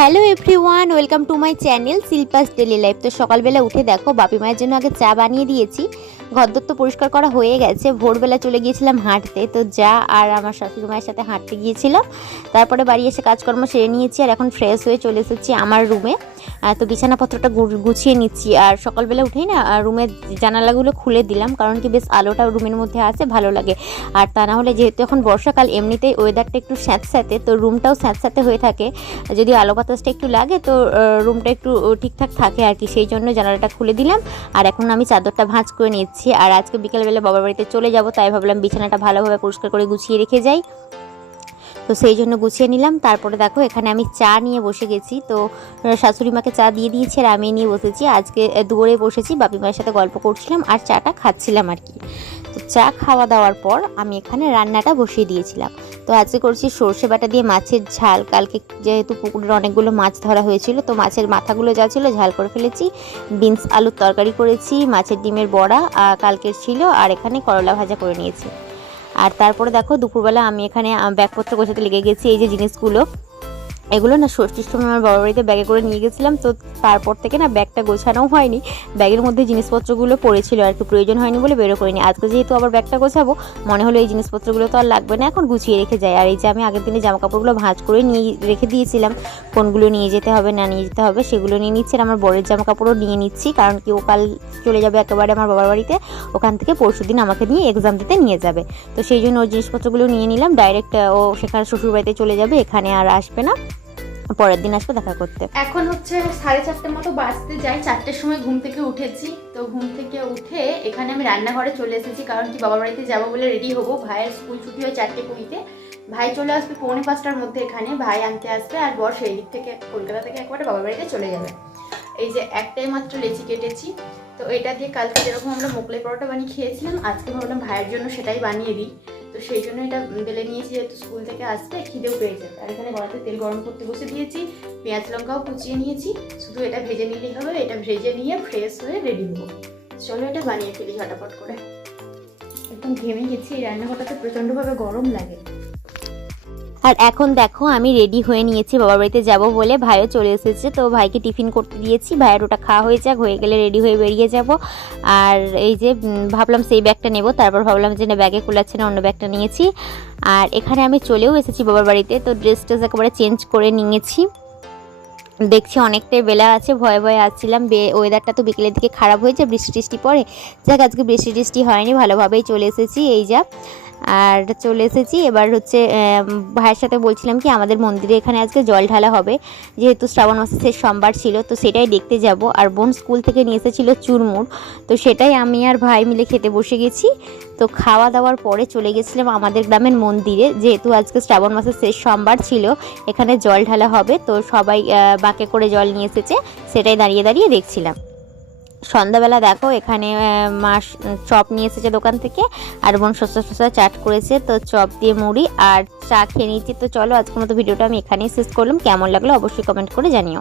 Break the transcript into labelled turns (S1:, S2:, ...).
S1: Hello everyone, welcome to my channel Shilpa's daily life. তো সকালবেলা উঠে দেখো, বাপি মায়ের জন্য আগে চা বানিয়ে দিয়েছি। ঘরদোর তো পরিষ্কার করা হয়ে গেছে। ভোরবেলা চলে গিয়েছিলাম হাঁটতে। তো যা আর আমার শাশুড়ি মায়ের সাথে হাঁটতে গিয়েছিলাম তারপরে বাড়ি এসে কাজকর্ম সেরে নিয়েছি আর এখন ফ্রেশ হয়ে চলে এসেছি আমার রুমে। তো বিছানাপত্রটা গুছিয়ে নিচ্ছি। আর সকালবেলা উঠেই না রুমের জানালাগুলো খুলে দিলাম। কারণ কি বেশ আলোটা রুমের মধ্যে আছে, ভালো লাগে। আর তা না হলে যেহেতু এখন বর্ষাকাল, এমনিতেই ওয়েদারটা একটু স্যাঁতস্যাঁতে, তো রুমটাও স্যাঁতস্যাঁতে হয়ে থাকে। যদি আলো বাতাসটা একটু লাগে, তো রুমটা একটু ঠিকঠাক থাকে আর কি। সেই জন্য জানালাটা খুলে দিলাম। আর এখন আমি চাদরটা ভাঁজ করে নিচ্ছি। আর আজকে বিকেলবেলা বাবার বাড়িতে চলে যাব, তাই ভাবলাম বিছানাটা ভালোভাবে পরিষ্কার করে গুছিয়ে রেখে যাই। তো সেই জন্য গুছিয়ে নিলাম। তারপরে দেখো, এখানে আমি চা নিয়ে বসে গেছি। তো শাশুড়ি মাকে চা দিয়ে দিয়েছি আর আমি নিয়ে বসেছি। আজকে দুপুরে বসেছি বাপি মায়ের সাথে গল্প করছিলাম আর চাটা খাচ্ছিলাম আর কি। তো চা খাওয়া দাওয়ার পর আমি এখানে রান্নাটা বসিয়ে দিয়েছিলাম। তো আজকে করছি সর্ষে বাটা দিয়ে মাছের ঝাল। কালকে যেহেতু পুকুরের অনেকগুলো মাছ ধরা হয়েছিল, তো মাছের মাথাগুলো যা ছিল ঝাল করে ফেলেছি। বিনস আলুর তরকারি করেছি, মাছের ডিমের বড়া কালকের ছিল, আর এখানে করলা ভাজা করে নিয়েছি। আর তারপরে দেখো দুপুরবেলা আমি এখানে ব্যাগপত্র গোছাতে লেগে গেছি, এই যে জিনিসগুলো। এগুলো না ষষ্ঠীর সময় আমার বাবার বাড়িতে ব্যাগে করে নিয়ে গেছিলাম, তো তারপর থেকে না ব্যাগটা গোছানোও হয়নি। ব্যাগের মধ্যে জিনিসপত্রগুলো পড়েছিল, আর কি প্রয়োজন হয়নি বলে বেরো করিনি। আজকে যেহেতু আবার ব্যাগটা গোছাবো, মনে হলো এই জিনিসপত্রগুলো তো আর লাগবে না, এখন গুছিয়ে রেখে যায় আর এই যে আমি আগের দিনে জামা কাপড়গুলো ভাঁজ করে নিয়ে রেখে দিয়েছিলাম, কোনগুলো নিয়ে যেতে হবে, না নিয়ে যেতে হবে, সেগুলো নিয়ে নিচ্ছি আর আমার বরের জামা কাপড়ও নিয়ে নিচ্ছি, কারণ কি ও কাল চলে যাবে একেবারে আমার বাবার বাড়িতে, ওখান থেকে পরশু দিন আমাকে নিয়ে এক্সাম দিতে নিয়ে যাবে। তো সেই জন্য ওর জিনিসপত্রগুলো নিয়ে নিলাম ডাইরেক্ট ও সেখানে শ্বশুরবাড়িতে চলে যাবে, এখানে আর আসবে না। পরের দিন আসবে, দেখা করতে।
S2: এখন হচ্ছে সাড়ে চারটের মতো বাজতে যাই, চারটের সময় ঘুম থেকে উঠেছি। তো ঘুম থেকে উঠে এখানে আমি রান্নাঘরে চলে এসেছি, কারণ কি বাবার বাড়িতে যাব বলে রেডি হব। ভাইয়ের স্কুল ছুটি হয় চারটে কুড়িতে। ভাই চলে আসবে পৌনে পাঁচটার মধ্যে এখানে, ভাই আনতে আসবে, আর বর সেই দিক থেকে কলকাতা থেকে একবারে বাবার বাড়িতে চলে যাবে। এই যে একটাই মাত্র লেচি কেটেছি। তো এটা দিয়ে কালকে যেরকম আমরা মোকলাই পরোটা বানিয়ে খেয়েছিলাম, আজকে ভাবলাম ভাইয়ের জন্য সেটাই বানিয়ে দিই। তো সেই জন্য এটা বেলে নিয়েছি, যেহেতু স্কুল থেকে আসতে খিদেও পেয়ে যাবে আর এখানে গড়াতে তেল গরম করতে বসে দিয়েছি, পেঁয়াজ লঙ্কাও কুচিয়ে নিয়েছি। শুধু এটা ভেজে নিলেই হবে, এটা ভেজে নিয়ে ফ্রেশ হয়ে রেডি হব। চলো এটা বানিয়ে ফেলি ঝটাপট করে। একদম ঘেমে গেছি, এই রান্নাঘরটাতে প্রচণ্ডভাবে গরম লাগে।
S1: আর এখন দেখো, আমি রেডি হয়ে নিয়েছি, বাবার বাড়িতে যাব বলে। ভাইও চলে এসেছে, তো ভাইকে টিফিন করতে দিয়েছি। ভাইয়ের ওটা খাওয়া হয়ে যাক, হয়ে গেলে রেডি হয়ে বেরিয়ে যাব। আর এই যে ভাবলাম সেই ব্যাগটা নেব, তারপর ভাবলাম যে না, ব্যাগে কুলাচ্ছে না, অন্য ব্যাগটা নিয়েছি। আর এখানে আমি চলেও এসেছি বাবার বাড়িতে, তো ড্রেস ট্রেস একেবারে চেঞ্জ করে নিয়েছি। দেখছি অনেকটাই বেলা আছে, ভয়ে ভয়ে আসছিলাম ওয়েদারটা তো বিকেলের দিকে খারাপ হয়েছে বৃষ্টি টিষ্টি পড়ে। যাক, আজকে বৃষ্টি টিষ্টি হয়নি, ভালোভাবেই চলে এসেছি, এই যা। আর চলে এসেছি। এবার হচ্ছে ভাইয়ের সাথে বলছিলাম কি, আমাদের মন্দিরে এখানে আজকে জল ঢালা হবে। যেহেতু শ্রাবণ মাসের শেষ সোমবার ছিল, তো সেটাই দেখতে যাব। আর বোন স্কুল থেকে নিয়ে এসেছিল চুরমুর তো সেটাই আমি আর ভাই মিলে খেতে বসে গেছি। তো খাওয়া দাওয়ার পরে চলে গেছিলাম আমাদের গ্রামের মন্দিরে। যেহেতু আজকে শ্রাবণ মাসের শেষ সোমবার ছিল, এখানে জল ঢালা হবে। তো সবাই বাঁকে করে জল নিয়ে এসেছে। সেটাই দাঁড়িয়ে দাঁড়িয়ে দেখছিলাম। সন্ধ্যাবেলা দেখো, এখানে মা চপ নিয়ে এসেছে দোকান থেকে, আর বোন সস্তা সস্তা চাট করেছে, তো চপ দিয়ে মুড়ি আর চা খেয়ে নিয়েছি। তো চলো, আজকের মতো ভিডিওটা আমি এখানেই শেষ করলাম। কেমন লাগল অবশ্যই কমেন্ট করে জানিও।